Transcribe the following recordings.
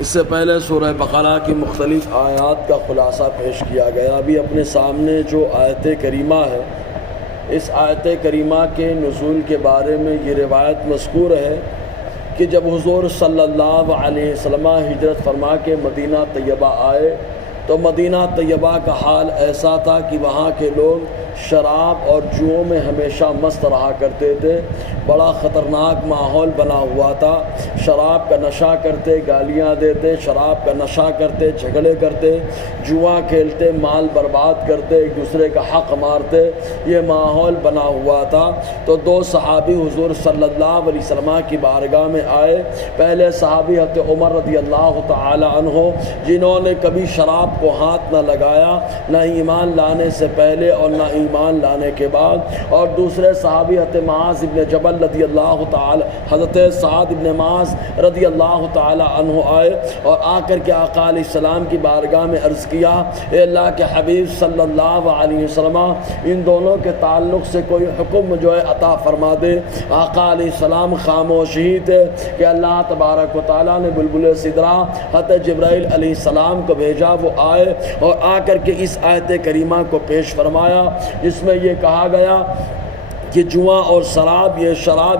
اس سے پہلے سورہ بقرہ کی مختلف آیات کا خلاصہ پیش کیا گیا۔ ابھی اپنے سامنے جو آیت کریمہ ہے، اس آیت کریمہ کے نزول کے بارے میں یہ روایت مذکور ہے کہ جب حضور صلی اللہ علیہ وسلم ہجرت فرما کے مدینہ طیبہ آئے تو مدینہ طیبہ کا حال ایسا تھا کہ وہاں کے لوگ شراب اور جوؤں میں ہمیشہ مست رہا کرتے تھے۔ بڑا خطرناک ماحول بنا ہوا تھا۔ شراب کا نشہ کرتے، گالیاں دیتے، شراب کا نشہ کرتے، جھگڑے کرتے، جوا کھیلتے، مال برباد کرتے، ایک دوسرے کا حق مارتے، یہ ماحول بنا ہوا تھا۔ تو دو صحابی حضور صلی اللہ علیہ وسلم کی بارگاہ میں آئے۔ پہلے صحابی حضرت عمر رضی اللہ تعالی عنہ، جنہوں نے کبھی شراب کو ہاتھ نہ لگایا، نہ ایمان لانے سے پہلے اور نہ ایمان لانے کے بعد، اور دوسرے صحابی حضرت معاذ ابن جبل رضی اللہ تعالی، حضرت سعد ابن معاذ رضی اللہ تعالی عنہ آئے اور آ کر کے آقا علیہ السلام کی بارگاہ میں عرض کیا، اے اللہ کے حبیب صلی اللہ علیہ وسلم، ان دونوں کے تعلق سے کوئی حکم جو ہے عطا فرما دے۔ آقا علیہ السلام خاموش ہی تھے کہ اللہ تبارک و تعالیٰ نے بلبل سدرہ حضرت جبرائیل علیہ السلام کو بھیجا، وہ آئے اور آ کر کے اس آیت کریمہ کو پیش فرمایا، جس میں یہ کہا گیا کہ جواں اور شراب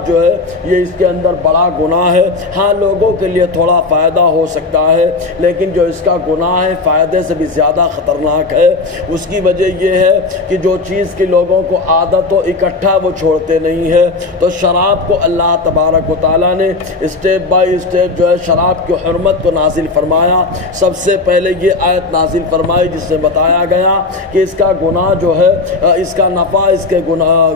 جو ہے یہ اس کے اندر بڑا گناہ ہے۔ ہاں لوگوں کے لیے تھوڑا فائدہ ہو سکتا ہے، لیکن جو اس کا گناہ ہے فائدے سے بھی زیادہ خطرناک ہے۔ اس کی وجہ یہ ہے کہ جو چیز کی لوگوں کو عادت ہو اکٹھا وہ چھوڑتے نہیں ہے۔ تو شراب کو اللہ تبارک و تعالیٰ نے اسٹیپ بائی اسٹیپ جو ہے شراب کی حرمت کو نازل فرمایا۔ سب سے پہلے یہ آیت نازل فرمائی جس میں بتایا گیا کہ اس کا گناہ جو ہے، اس کا نفع اس کے گناہ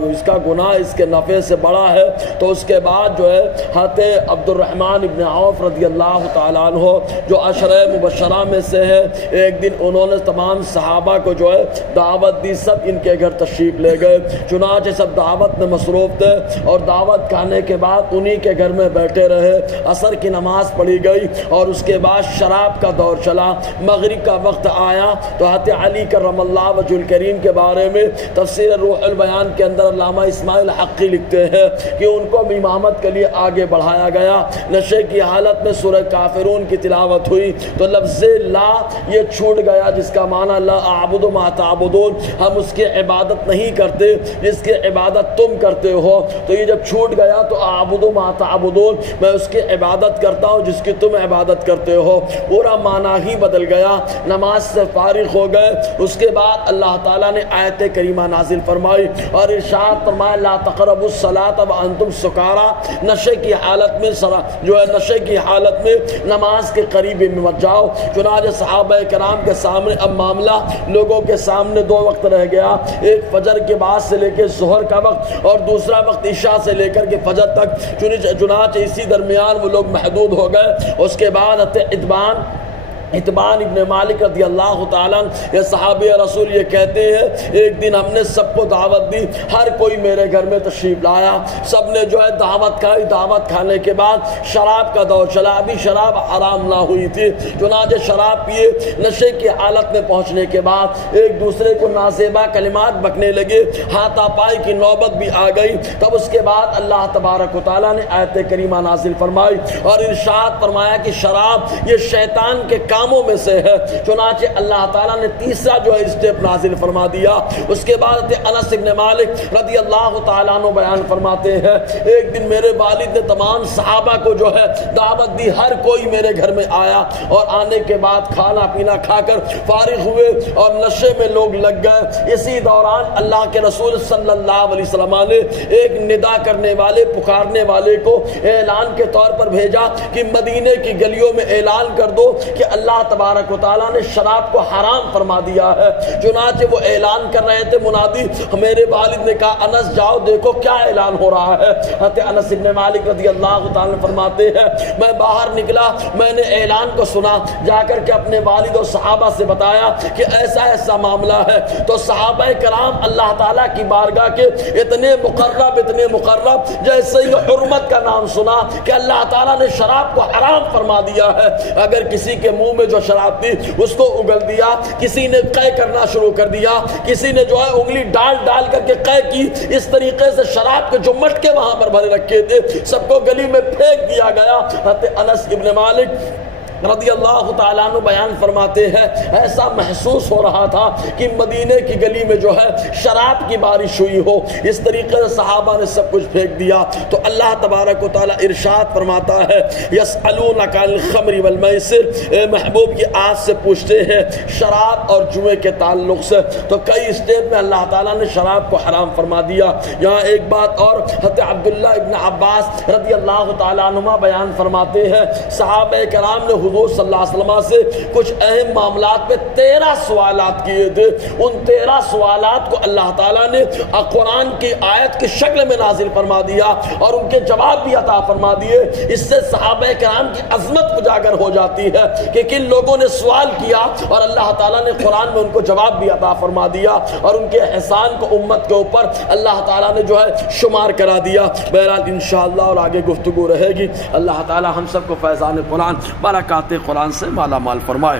اس کے نفع سے بڑا ہے۔ تو اس کے بعد جو ہے حضرت عبد الرحمن ابن عوف رضی اللہ تعالیٰ عنہ جو عشرہ مبشرہ میں سے ہے، ایک دن انہوں نے تمام صحابہ کو جو ہے دعوت دی، سب ان کے گھر تشریف لے گئے۔ چنانچہ سب دعوت میں مصروف تھے اور دعوت کھانے کے بعد انہی کے گھر میں بیٹھے رہے۔ عصر کی نماز پڑھی گئی اور اس کے بعد شراب کا دور چلا۔ مغرب کا وقت آیا تو حضرت علی کرم اللہ وجہ الکریم کے بارے میں تفسیر روح البیان کے اندر علامہ اسماعیل حقی لکھتے ہیں کہ ان کو امامت کے لیے آگے بڑھایا گیا۔ نشے کی حالت میں سورہ کافرون کی تلاوت ہوئی تو لفظ لا یہ چھوٹ گیا، جس کا معنی لا اعبد ما تعبدون، ہم اس کی عبادت نہیں کرتے جس کی عبادت تم کرتے ہو۔ تو یہ جب چھوٹ گیا تو اعبد ما تعبدون، میں اس کی عبادت کرتا ہوں جس کی تم عبادت کرتے ہو، پورا معنی ہی بدل گیا۔ نماز سے فارغ ہو گئے۔ اس کے بعد اللہ تعالیٰ نے آیت کریمہ نازل فرمائی اور ارشاد فرمایا لا تقربوا الصلاۃ وانتم سکارا، نشے کی حالت میں جو ہے نشے کی حالت میں نماز کے قریب میں مت جاؤ۔ چنانچہ صحابہ کرام کے سامنے اب معاملہ لوگوں کے سامنے دو وقت رہ گیا، ایک فجر کے بعد سے لے کے ظہر کا وقت اور دوسرا وقت عشاء سے لے کر کے فجر تک۔ چنانچہ اسی درمیان وہ لوگ محدود ہو گئے۔ اس کے بعد اتبان ابن مالک رضی اللہ تعالیٰ یہ صحابی رسول یہ کہتے ہیں ایک دن ہم نے سب کو دعوت دی، ہر کوئی میرے گھر میں تشریف لایا، سب نے جو ہے دعوت کھائی۔ دعوت کھانے کے بعد شراب کا دور چلا، ابھی شراب حرام نہ ہوئی تھی۔ چنانچہ شراب پیے، نشے کی حالت میں پہنچنے کے بعد ایک دوسرے کو نازیبا کلمات بکنے لگے، ہاتھا پائی کی نوبت بھی آ گئی۔ تب اس کے بعد اللہ تبارک و تعالیٰ نے آیت کریمہ نازل فرمائی اور ارشاد فرمایا کہ شراب یہ شیطان کے کاموں میں سے ہے۔ چنانچہ اللہ تعالیٰ نے تیسرا جو ہے اسٹیپ نازل فرما دیا۔ اس کے بعد انس ابن مالک رضی اللہ تعالیٰ عنہ بیان فرماتے ہیں ایک دن میرے والد نے تمام صحابہ کو جو ہے دعوت دی، ہر کوئی میرے گھر میں آیا اور آنے کے بعد کھانا پینا کھا کر فارغ ہوئے اور نشے میں لوگ لگ گئے۔ اسی دوران اللہ کے رسول صلی اللہ علیہ وسلم نے ایک ندا کرنے والے، پکارنے والے کو اعلان کے طور پر بھیجا کہ مدینے کی گلیوں میں اعلان کر دو کہ اللہ تبارک و تعالیٰ نے شراب کو حرام فرما دیا ہے۔ چنانچہ وہ اعلان کر رہے تھے، منادی میرے والد نے کہا انس جاؤ دیکھو کیا اعلان ہو رہا ہے۔ حضرت انس ابن مالک رضی اللہ تعالیٰ فرماتے ہیں میں باہر نکلا، میں نے اعلان کو سنا، جا کر کے اپنے والد و صحابہ سے بتایا کہ ایسا ایسا معاملہ ہے۔ تو صحابہ کرام اللہ تعالیٰ کی بارگاہ کے اتنے مقرب جیسے ہی حرمت کا نام سنا کہ اللہ تعالیٰ نے شراب کو حرام فرما دیا ہے، اگر کسی کے منہ میں جو شراب تھی اس کو اگل دیا، کسی نے قے کرنا شروع کر دیا، کسی نے جو ہے انگلی ڈال کر کے قے کی، اس طریقے سے شراب کے جو مٹکے وہاں پر بھرے رکھے تھے سب کو گلی میں پھینک دیا گیا۔ حضرت انس ابن مالک رضی اللہ تعالیٰ عنہ بیان فرماتے ہیں ایسا محسوس ہو رہا تھا کہ مدینے کی گلی میں جو ہے شراب کی بارش ہوئی ہو. اس طریقے سے صحابہ نے سب کچھ پھینک دیا. تو اللہ تبارک و تعالیٰ ارشاد فرماتا ہے یسألونک عن الخمر والمیسر، محبوب کی آج سے پوچھتے ہیں شراب اور جوئے کے تعلق سے. تو کئی اسٹیپ میں اللہ تعالیٰ نے شراب کو حرام فرما دیا. یہاں ایک بات اور حضرت عبداللہ ابن عباس رضی اللہ تعالیٰ عنہما بیان فرماتے ہیں صحابہ کرام نے حضور صلی اللہ علیہ وسلم سے کچھ اہم معاملات پہ 13 سوالات کیے تھے. ان 13 سوالات کو اللہ تعالیٰ نے قرآن کی آیت کی شکل میں نازل فرما دیا اور ان کے جواب بھی عطا فرما دیے. اس سے صحابہ کرام کی عظمت اجاگر ہو جاتی ہے کہ کن لوگوں نے سوال کیا اور اللہ تعالیٰ نے قرآن میں ان کو جواب بھی عطا فرما دیا اور ان کے احسان کو امت کے اوپر اللہ تعالیٰ نے جو ہے شمار کرا دیا. بہرحال انشاءاللہ اور آگے گفتگو رہے گی. اللہ تعالیٰ ہم سب کو فیضان قرآن برکات قرآن سے مالا مال فرمائے.